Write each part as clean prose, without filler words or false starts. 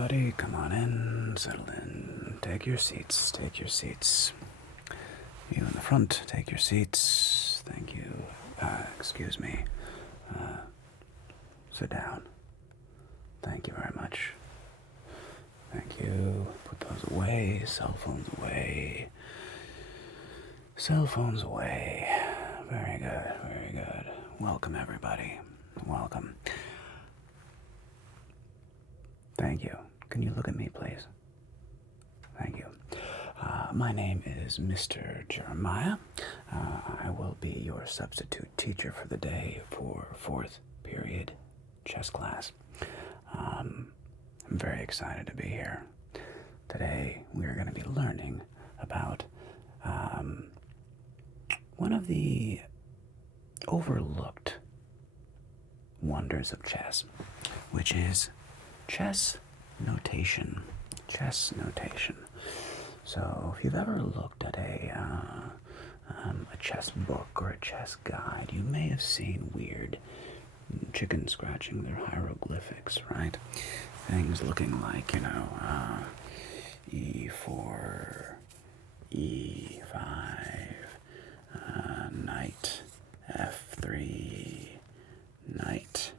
everybody. Come on in, settle in. Take your seats, take your seats. You in the front, take your seats. Thank you. Excuse me. Sit down. Thank you very much. Thank you. Put those away. Cell phones away. Cell phones away. Very good, very good. Welcome, everybody. Welcome. Thank you. Can you look at me, please? Thank you. My name is Mr. Jeremiah. I will be your substitute teacher for the day for 4th period chess class. I'm very excited to be here. Today we are going to be learning about one of the overlooked wonders of chess, which is chess notation. Chess notation. So if you've ever looked at a chess book or a chess guide, you may have seen weird chickens scratching their hieroglyphics, right? Things looking like, E4, E5, knight F3, knight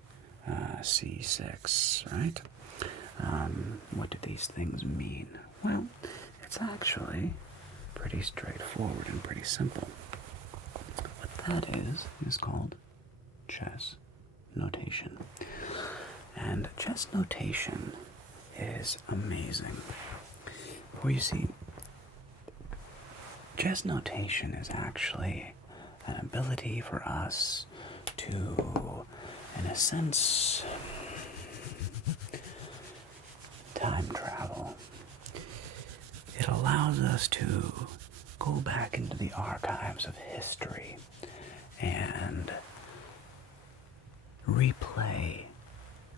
C6, right? What do these things mean? Well, it's actually pretty straightforward and pretty simple. What that is called chess notation. And chess notation is amazing. For you see, chess notation is actually an ability for us to, in a sense, time travel. It allows us to go back into the archives of history and replay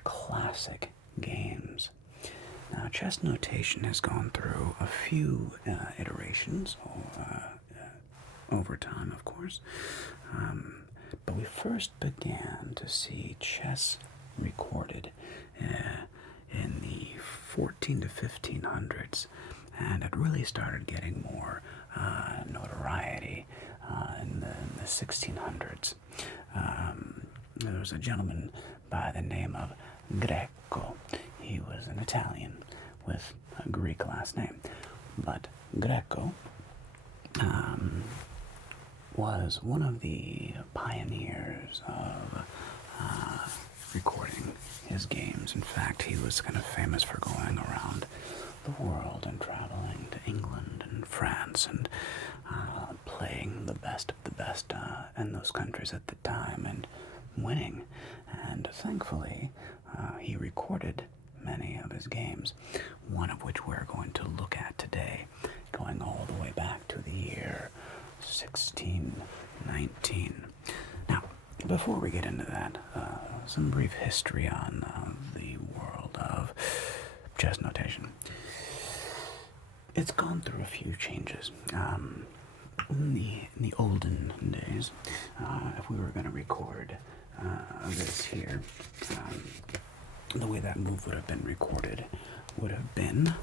classic games. Now, chess notation has gone through a few iterations over time, of course, but we first began to see chess recorded in the 14 to 1500s, and it really started getting more notoriety in the 1600s. There was a gentleman by the name of Greco. He was an Italian with a Greek last name, but Greco was one of the pioneers of recording his games. In fact, he was kind of famous for going around the world and traveling to England and France and playing the best of the best in those countries at the time and winning. And thankfully, he recorded many of his games, one of which we're going to look at today, going all the way back to the year 1619. Now, before we get into that, some brief history on the world of chess notation. It's gone through a few changes. In the olden days, if we were going to record this here, the way that move would have been recorded would have been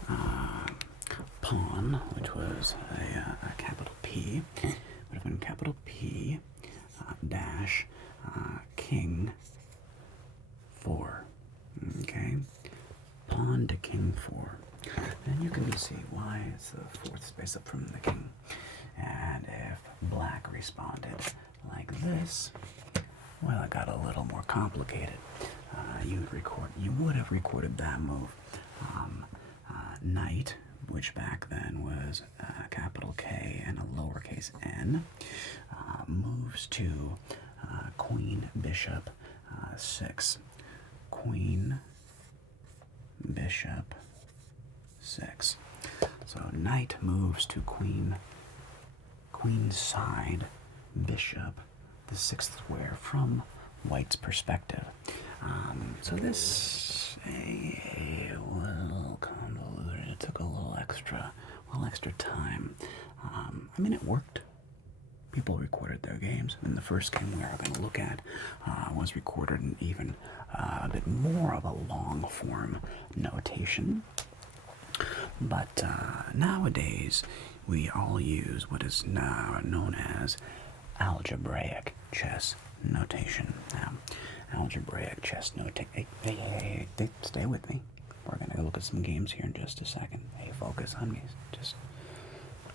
pawn, which was a capital P, would have been capital P dash king 4. Okay, pawn to king 4. And you can see why it's the 4th space up from the king. And if black responded like this, well, it got a little more complicated. You would have recorded that move. Knight, which back then was capital K and a lowercase n, moves to queen bishop 6. Queen bishop 6. So knight moves to queen side bishop, the 6th square from white's perspective. So this a little convoluted. It took a little extra time. I mean, it worked. people recorded their games. And the first game we are going to look at was recorded in even a bit more of a long form notation. But nowadays, we all use what is now known as algebraic chess notation. Now, algebraic chess notation. Hey, stay with me. We're going to look at some games here in just a second. Hey, focus on me. Just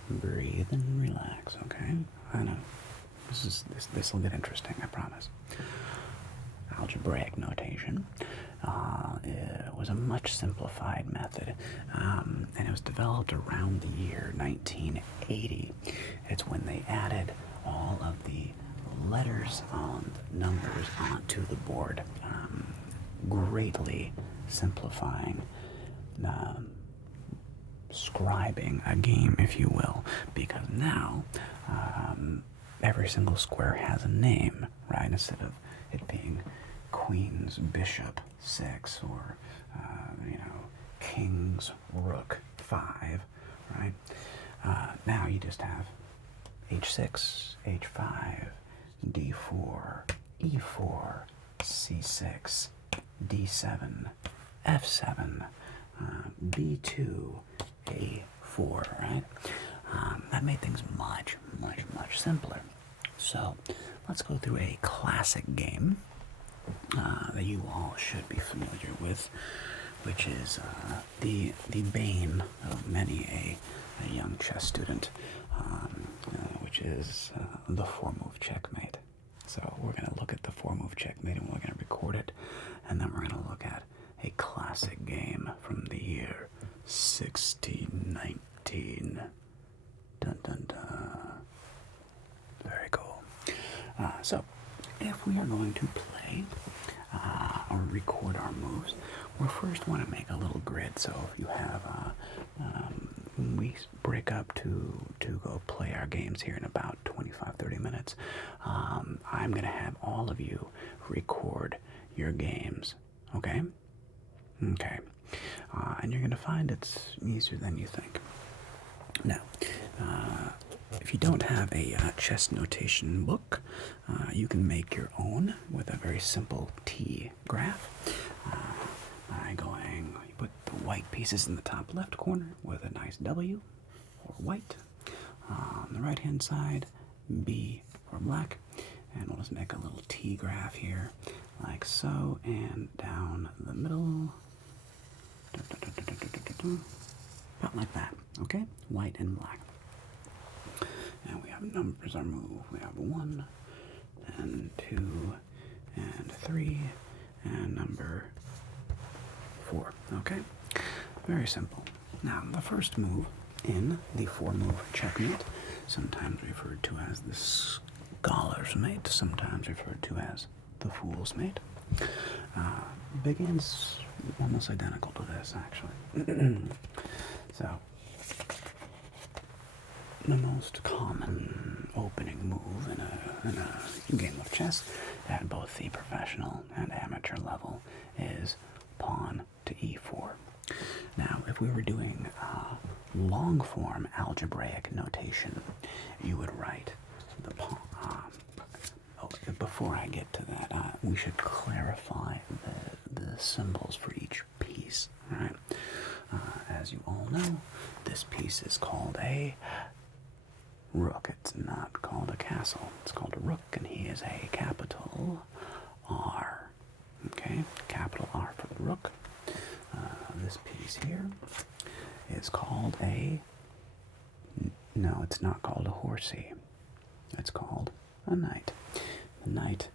breathe and relax, okay? I know. This will get interesting, I promise. Algebraic notation was a much simplified method, and it was developed around the year 1980. It's when they added all of the letters and numbers onto the board, greatly simplifying scribing a game, if you will, because now every single square has a name, right? Instead of it being queens, bishop, 6, or, kings, rook, 5, right? Now you just have h6, h5, d4, e4, c6, d7, f7, b2, a4, right? That made things much, much, much simpler. So let's go through a classic game that you all should be familiar with, which is the bane of many a young chess student, which is the 4-move checkmate. So we're going to look at the 4-move checkmate, and we're going to record it, and then we're going to look at a classic game from the year 1619. Dun dun dun. Very cool. So, if we are going to play or record our moves, we first want to make a little grid. So if you have, when we break up to go play our games here in about 25-30 minutes, I'm going to have all of you record your games, okay? Okay. And you're going to find it's easier than you think. Now, if you don't have a chess notation book, you can make your own with a very simple T graph. You put the white pieces in the top left corner with a nice W for white. On the right hand side, B for black. And we'll just make a little T graph here, like so, and down the middle. About like that, okay? White and black. And we have numbers, our move. We have 1, and 2, and 3, and number 4, okay? Very simple. Now, the first move in the 4-move checkmate, sometimes referred to as the scholar's mate, sometimes referred to as the fool's mate, begins almost identical to this, actually. So, the most common opening move in a game of chess at both the professional and amateur level is pawn to e4. Now, if we were doing long-form algebraic notation, you would write the pawn. Before I get to that, we should clarify the symbols for each piece. Right? As you all know, this piece is called a rook. It's not called a castle. It's called a rook, and he is a capital R. Okay, capital R for the rook. This piece here is called a. No, it's not called a horsey. It's called a knight. The knight,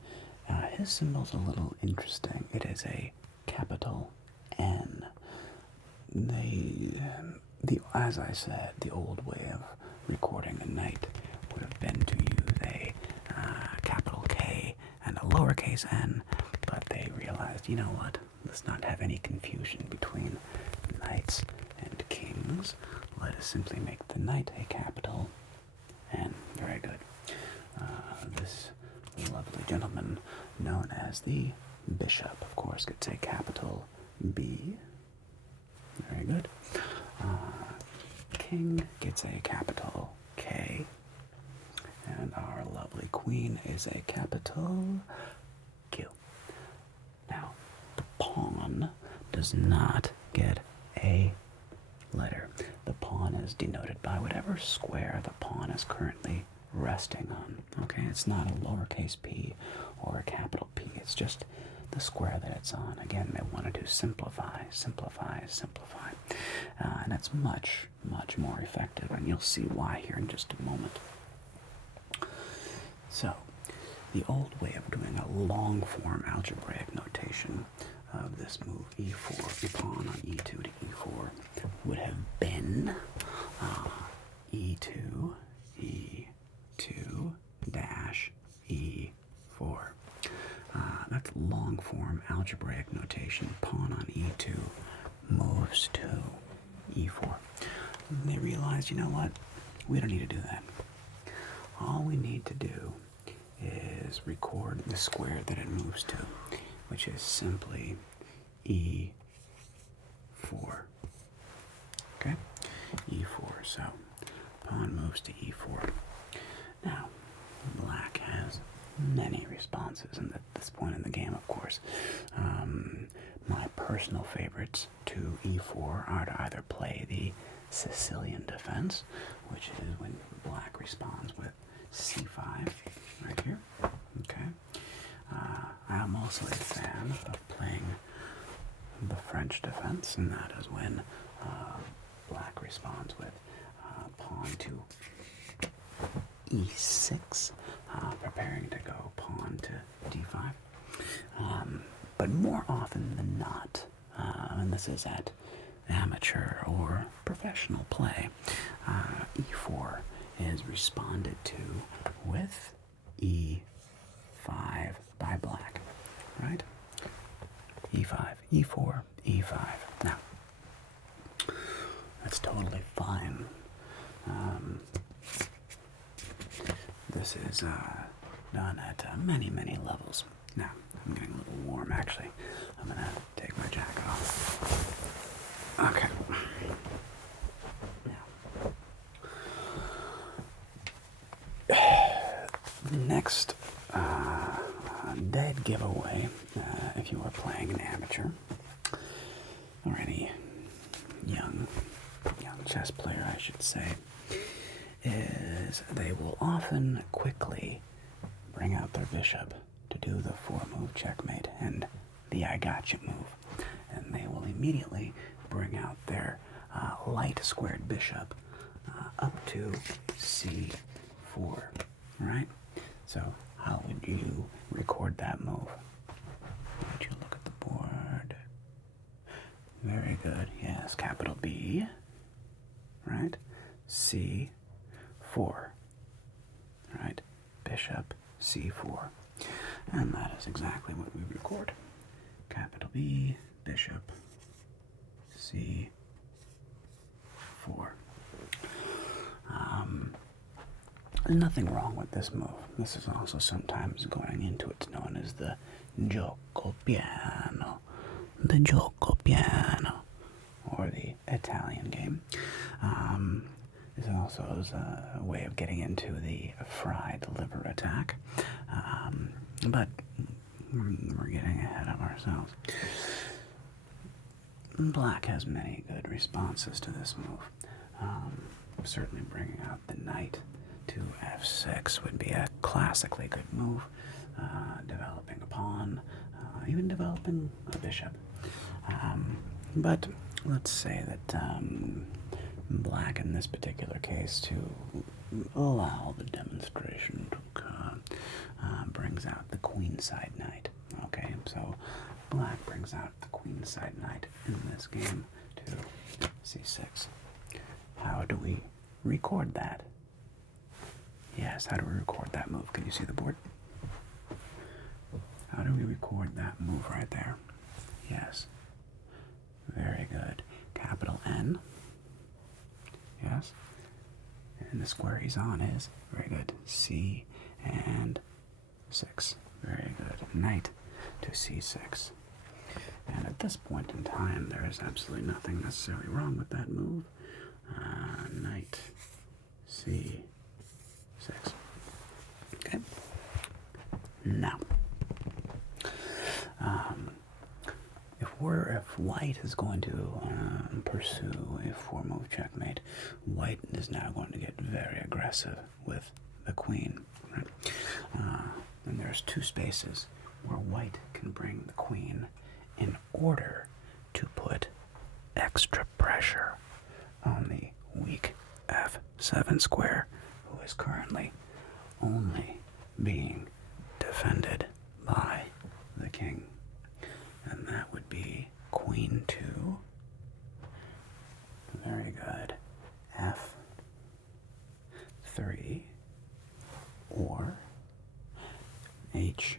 his symbol's a little interesting. It is a capital N. As I said, the old way of recording a knight would have been to use a capital K and a lowercase n, but they realized, you know what, let's not have any confusion between knights and kings. Let us simply make the knight a capital N. Very good. This lovely gentleman, known as the bishop, of course, gets a capital B. Very good. King gets a capital K. And our queen is a capital Q. Now, the pawn does not get a letter. The pawn is denoted by whatever square the pawn is currently resting on. Okay, it's not a lowercase p or a capital P. It's just the square that it's on. Again, they wanted to simplify, simplify, simplify. And it's much, much more effective, and you'll see why here in just a moment. So, the old way of doing a long-form algebraic notation of this move e4, the pawn on e2 to e4, would have been e2, e2 dash e4. That's long-form algebraic notation. Pawn on e2 moves to e4. And they realized, you know what? We don't need to do that. All we need to do is record the square that it moves to, which is simply e4. Okay? e4. So, pawn moves to e4. Now, black has many responses, and at this point in the game, of course, my personal favorites to e4 are to either play the Sicilian defense, which is when black responds with c5, right here. Okay. I'm also a fan of playing the French defense, and that is when black responds with pawn to e6, preparing to go pawn to d5. But more often than not, and this is at amateur or professional play, e4 is responded to with e5 by black, right? e5, e4, e5. Now, that's totally fine. This is done at many, many levels. Now, I'm getting a little warm, actually. I'm going to take my jacket off. Okay. Now, next dead giveaway, if you are playing an amateur, or any young chess player, I should say, is they will often quickly bring out their bishop to do the 4-move checkmate and the I gotcha move. And they will immediately bring out their light squared bishop up to c4, right? So how would you record that move? Would you look at the board? Very good. Yes, capital B, right? c4, right? Bishop c4. And that is exactly what we record. Capital B, bishop c4. There's nothing wrong with this move. This is also sometimes going into what's known as the gioco piano. The gioco piano, or the Italian game. This also is a way of getting into the fried liver attack. But we're getting ahead of ourselves. Black has many good responses to this move. Certainly bringing out the knight to f6 would be a classically good move. Developing a pawn, even developing a bishop. But let's say that black in this particular case, to allow the demonstration to occur, brings out the queenside knight. Okay, so black brings out the queenside knight in this game to c6. How do we record that? Yes, how do we record that move? Can you see the board? How do we record that move right there? Yes. Very good. Capital N. Yes. And the square he's on is, very good, C and 6. Very good. Knight to c6. And at this point in time, there is absolutely nothing necessarily wrong with that move. Knight c6. Okay. Now, if white is going to pursue a 4-move checkmate, white is now going to get very aggressive with the queen. Right? And there's 2 spaces where white can bring the queen in order to put extra pressure on the weak f7 square, who is currently only being defended by the king. And that would be queen 2. Very good. f3 or h5.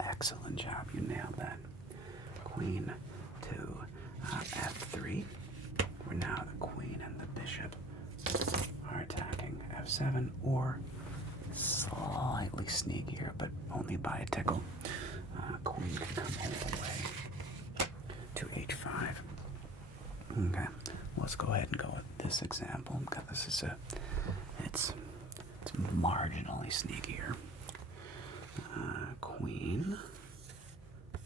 Excellent job. You nailed that. Queen to f3. Where now the queen and the bishop are attacking f7, or slightly sneakier, but only by a tickle. Queen can come all the way to h5. Okay, let's go ahead and go with this example, because this is it's marginally sneakier. Queen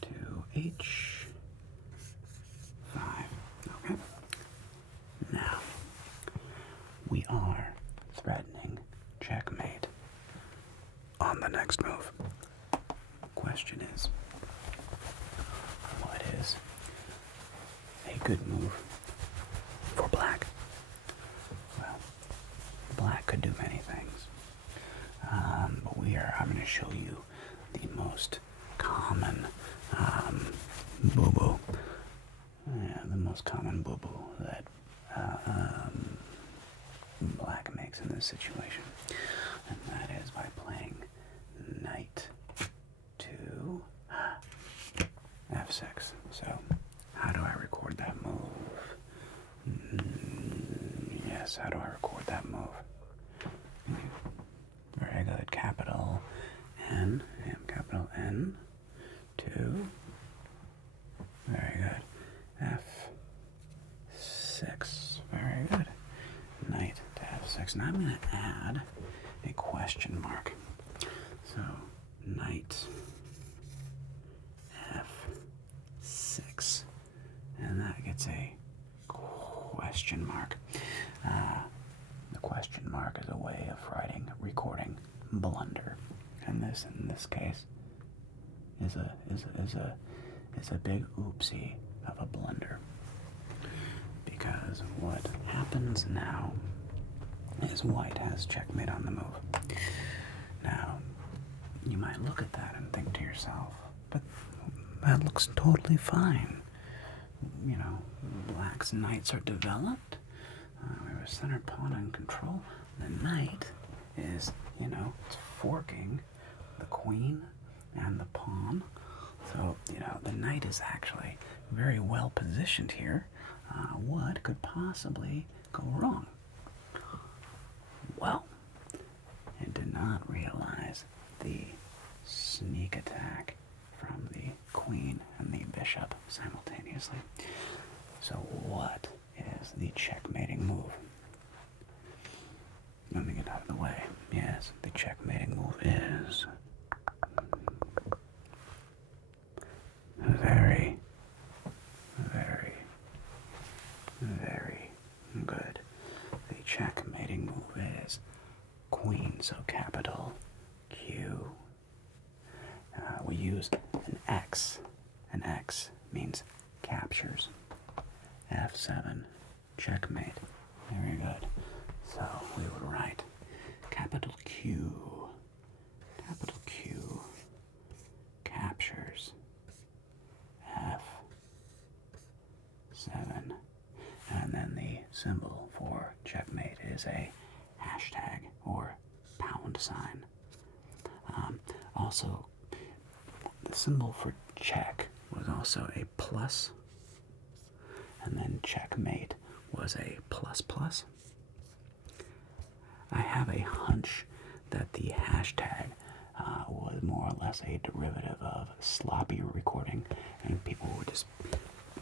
to h5. Okay. Now we are threatening checkmate on the next move. Question is, what is a good move for black? Well, black could do many things. But I'm going to show you the most common boo-boo. Yeah, the most common boo-boo that black makes in this situation. And that is by playing knight to f6. So, how do I record that move? Yes, how do I record that move? Very good. Capital N, capital N, 2. Very good. F6. Very good. Knight to f6. Now I'm going to add a question mark. So, knight f6. And that gets a question mark. The question mark is a way of recording blunder. And this, in this case, is a big oopsie of a blunder. Because what happens now is white has checkmate on the move. Now, you might look at that and think to yourself, but that looks totally fine. You know, black's knights are developed. We have a center pawn in control. The knight is, it's forking the queen and the pawn. So, the knight is actually very well positioned here. What could possibly go wrong? Well, it did not realize the sneak attack from the queen and the bishop simultaneously. So what is the checkmating move? Let me get out of the way. Yes, the checkmating move is very, very, very good. The checkmating move is queen, so capital Q. We use an X. An X means captures. F7, checkmate. Very good. So we would write capital Q captures F7. And then the symbol for checkmate is a hashtag or pound sign. Also, the symbol for check was also a plus, and then checkmate was a plus plus. I have a hunch that the hashtag was more or less a derivative of sloppy recording, and people would just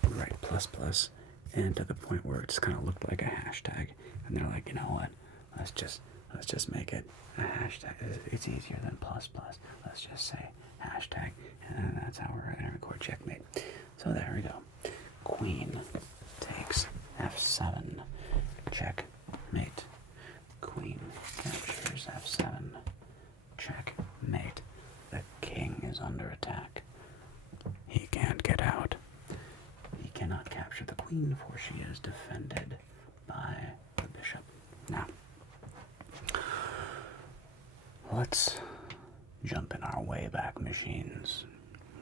write plus plus, and to the point where it just kind of looked like a hashtag, and they're like, you know what, let's just let's just make it a hashtag. It's easier than plus plus. Let's just say hashtag, and that's how we're going to record checkmate. So there we go. Queen takes f7, checkmate. Queen captures f7, checkmate. The king is under attack. He can't get out. He cannot capture the queen, for she is defended by the bishop. Now, let's jump in our Wayback Machines.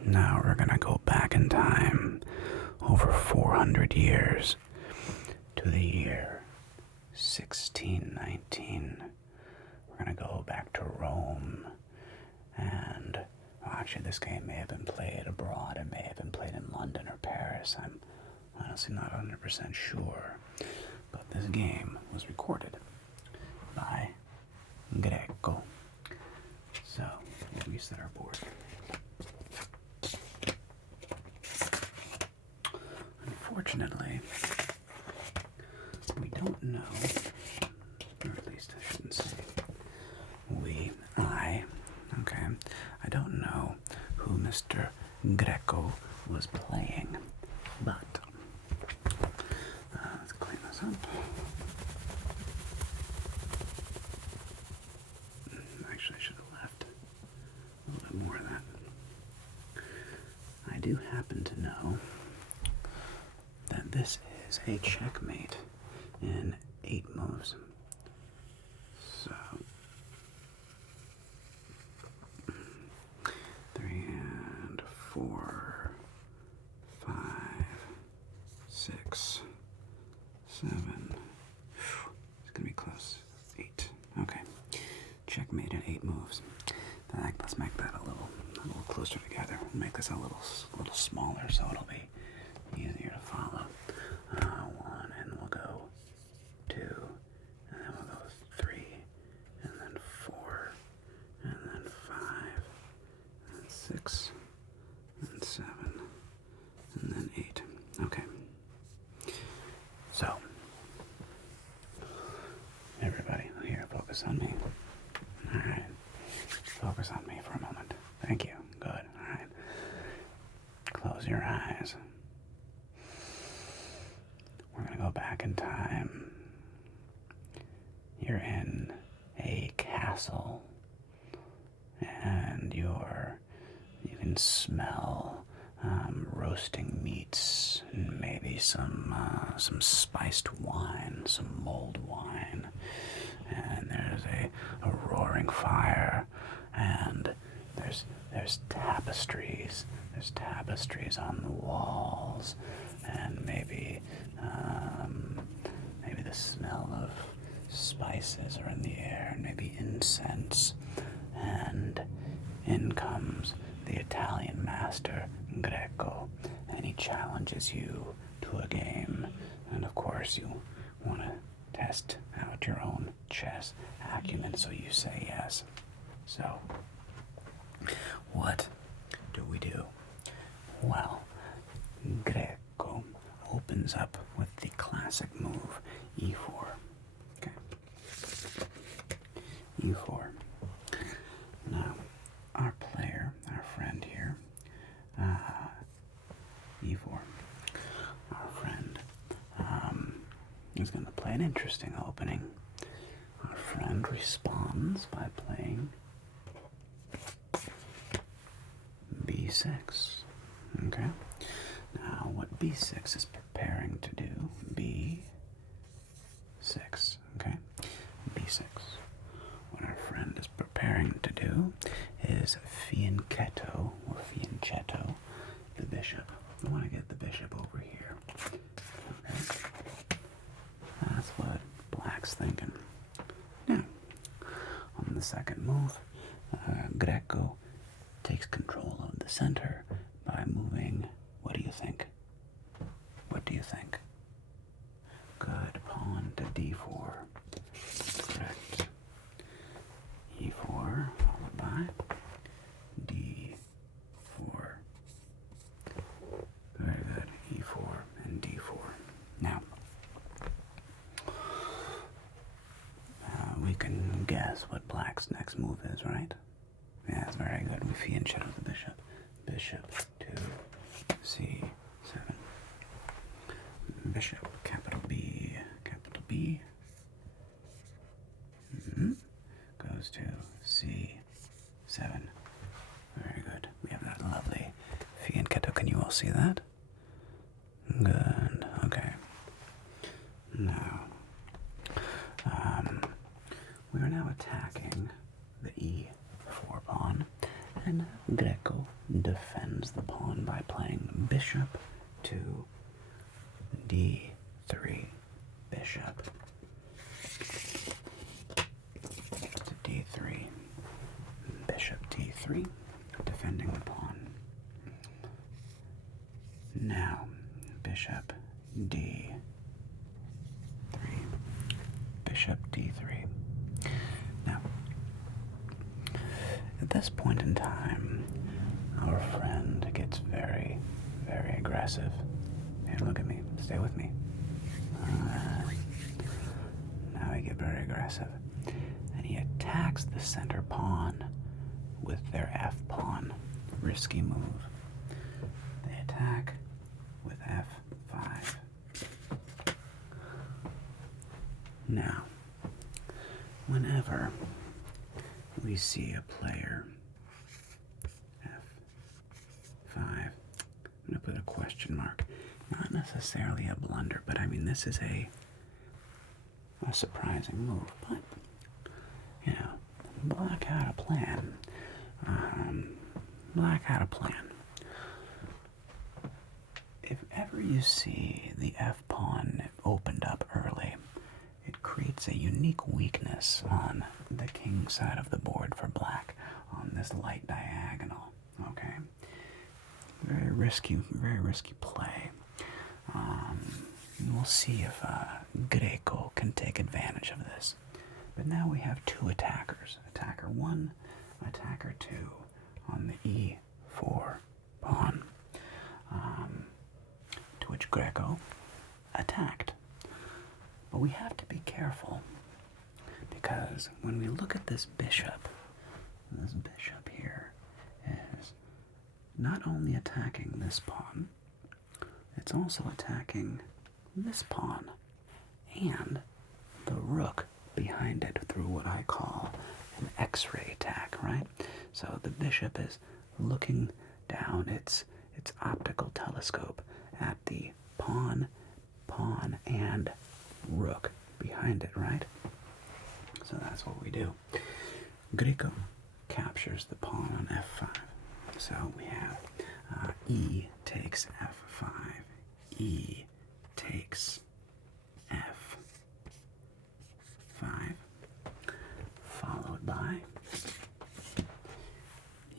Now we're going to go back in time over 400 years to the year 1619. We're going to go back to Rome, and actually this game may have been played abroad. It may have been played in London or Paris. I'm honestly not 100% sure, but this game was recorded by Greco. So, we'll reset our board. Unfortunately, we don't know, or at least I shouldn't say I don't know who Mr. Greco was playing, but let's clean this up. Actually, I should have left a little bit more of that. I do happen to know that this is a checkmate in 8 moves. So 3 and 4, 5, 6, 7. It's gonna be close. 8. Okay. Checkmate in 8 moves. Let's make that a little closer together. We'll make this a little smaller so it'll be easier to follow. 1, and we'll go 2, and then we'll go 3, and then 4, and then 5, and 6, and 7, and then 8. Okay. So, everybody, here, focus on me. Alright. Focus on me for a moment. Thank you. Good. Alright. Close your eyes. We're going to go back in time. You're in a castle, and you can smell roasting meats, and maybe some spiced wine, some mulled wine, and there's a roaring fire, and there's tapestries. There's tapestries on the walls, and maybe the smell of spices are in the air, and maybe incense. And in comes the Italian master, Greco, and he challenges you to a game. And of course, you want to test out your own chess acumen, so you say yes. So, what do we do? Well, Greco opens up with the classic move, e4. Okay. e4. Now, our player, our friend here, e4. Our friend is going to play an interesting opening. Our friend responds by playing b6. Okay? Now, what b6 is preparing to do, b6, okay? b6. What our friend is preparing to do is fianchetto, or fianchetto, the bishop. We want to get the bishop over here. Okay? That's what black's thinking. Now, on the second move, Greco takes control of the center by moving. What do you think? What do you think? Good. Pawn to d4. Correct. e4 followed by d4. Very good. e4 and d4. Now, we can guess what black's next move is, right? Yeah, it's very good. We fee and shadow the bishop. Bishop to c7. Bishop, capital B, capital B. Goes to c7. Very good. We have that lovely fee and keto. Can you all see that? Good. Okay. Now, we are now attacking the e4 pawn, and Greco defends the pawn by playing bishop to d3. Bishop to d3. Bishop d3, defending the pawn. Now, bishop d3. Bishop d3. Now, at this point in time, our friend gets very, very aggressive. Here, look at me. Stay with me. Now he gets very aggressive. And he attacks the center pawn with their f pawn. Risky move. They attack with f5. Now, whenever we see a player f5, I'm going to put a question mark. Not necessarily a blunder, but I mean, this is a surprising move. But, you know, Black had a plan. Black had a plan. If ever you see the f-pawn opened up early, it creates a unique weakness on the king side of the board for Black on this light diagonal. Okay? Very risky play. We'll see if Greco can take advantage of this. But now we have two attackers. Attacker 1, attacker 2 on the e4 pawn. To which Greco attacked. But we have to be careful, because when we look at this bishop here is not only attacking this pawn, it's also attacking this pawn and the rook behind it through what I call an Xray attack, right? So the bishop is looking down its optical telescope at the pawn, and rook behind it, right? So that's what we do. Greco captures the pawn on f5. So we have e takes f5, e takes f5, followed by,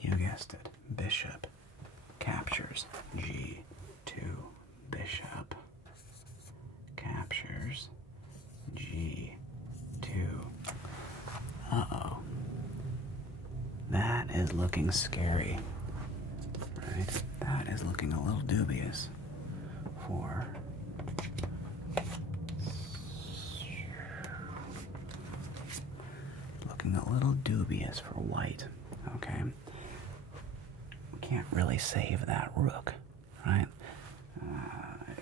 you guessed it, bishop captures g2, bishop captures g2. Uh-oh. That is looking scary, right? That is looking a little dubious for white, okay? We can't really save that rook, right?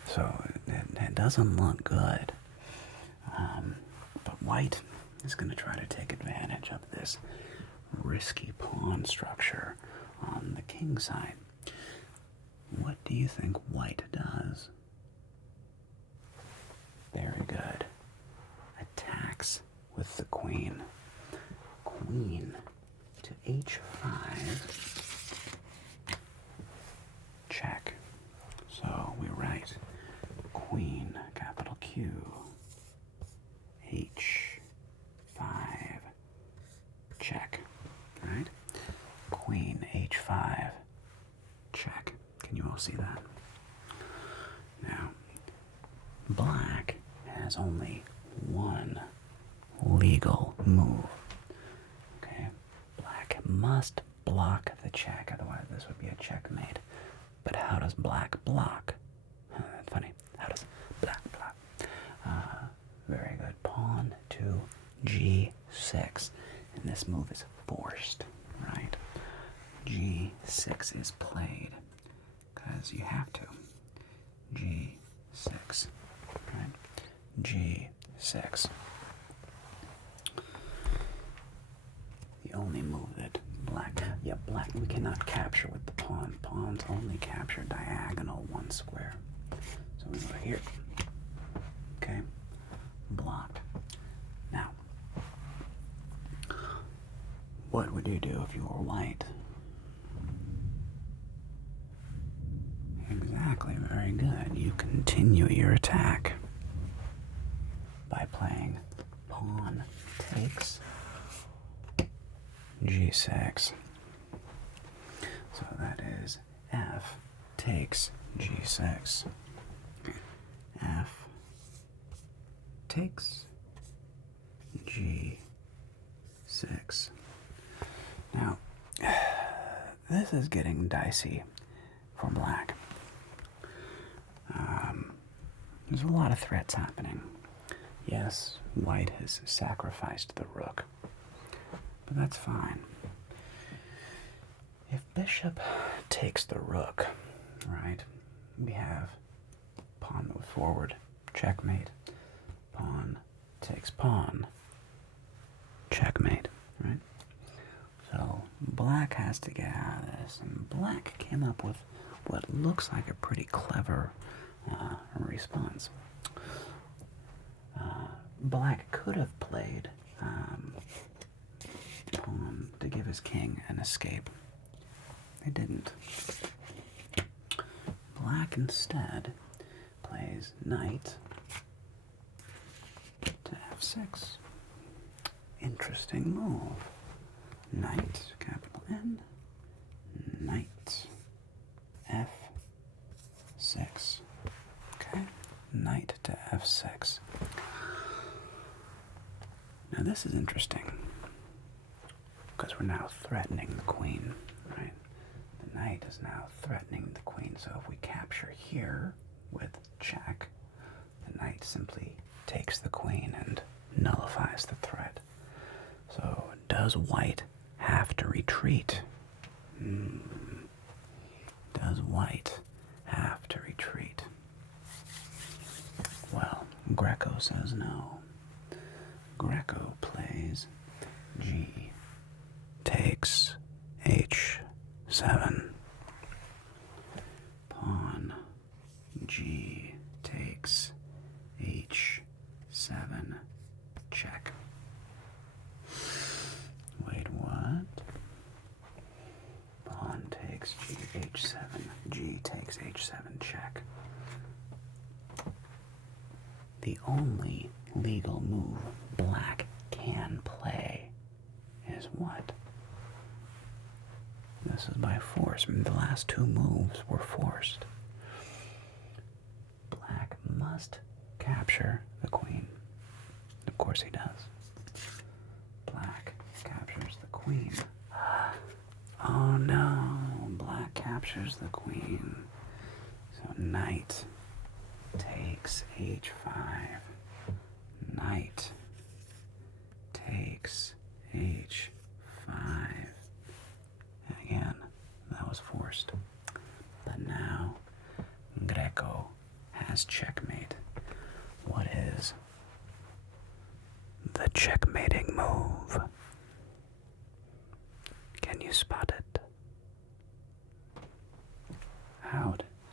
So it doesn't look good. But white is going to try to take advantage of this risky pawn structure on the king side. What do you think white does? Very good. Attacks with the queen. Queen to h5. Check. So we write queen, capital Q, h5, check, right? Queen, h5, check. Can you all see that? Now, black has only one legal move. Okay? Black must block the check, otherwise this would be a checkmate. But how does black block? That's funny. How does black block? Very good. Pawn to g6. this move is forced, right? G6 is played because you have to. G6, right? G6. The only move that black, we cannot capture with the pawn. Pawns only capture diagonal one square. So we go here. Okay, blocked. Now, what would you do if you were white? Exactly, very good. You continue your attack by playing pawn takes G6. So that is F takes G6. F takes G6. Now, this is getting dicey for black. There's a lot of threats happening. Yes, white has sacrificed the rook, but that's fine. If bishop takes the rook, right, we have pawn move forward, checkmate. Pawn takes pawn, checkmate, right? So black has to get out of this, and black came up with what looks like a pretty clever response. Black could have played pawn to give his king an escape. They didn't. Black instead plays knight to f6. Interesting move. Knight, capital N, knight f6. Okay, knight to f6. Now this is interesting because we're now threatening the queen, right? The knight is now threatening the queen, so if we capture here with check, the knight simply takes the queen and nullifies the threat. So does white have to retreat? Does white have to retreat? Well, Greco says no. Greco plays G takes H7. Pawn G takes H7 check. Wait, what? Pawn takes G H7. G takes H7 check. The only legal move black can play is what? This is by force. I mean, the last two moves were forced. Black must capture the queen. Of course he does. Black captures the queen. Oh no, black captures the queen. So knight takes h5. Knight takes h5. Again, that was forced. But now Greco has checkmate. What is the checkmating move? Can you spot it?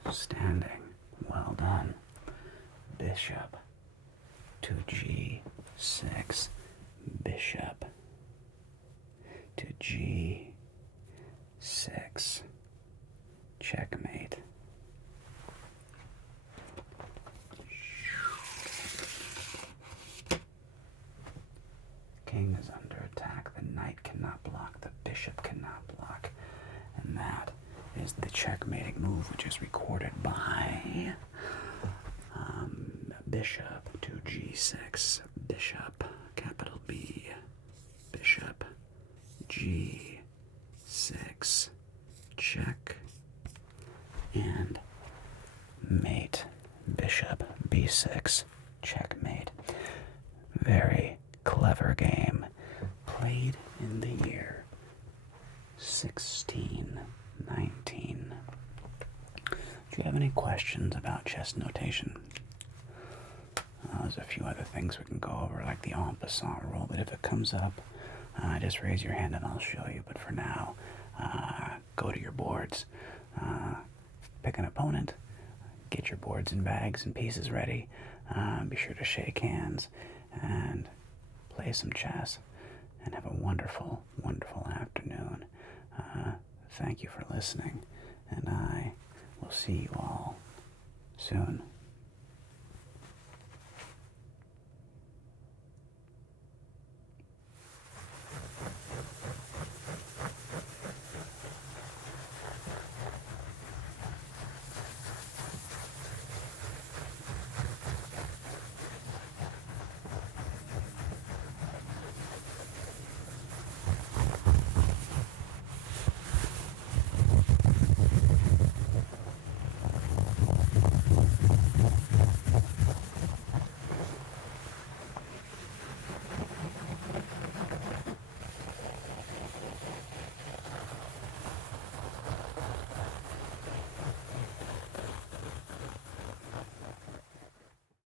Outstanding. Well done. Bishop to G6. Bishop to G6. Checkmate. King is under attack. The knight cannot block. The bishop cannot block. And that is the checkmating move, which is recorded by bishop to G6. Bishop, capital B. Bishop G6. Check. And mate. Bishop B6. Checkmate. Very clever game. Played in the year 1619. Do you have any questions about chess notation? There's a few other things we can go over, like the en passant rule, but if it comes up, just raise your hand and I'll show you. But for now, go to your boards, pick an opponent, get your boards and bags and pieces ready, be sure to shake hands, and play some chess, and have a wonderful, wonderful afternoon. Thank you for listening, and I will see you all soon.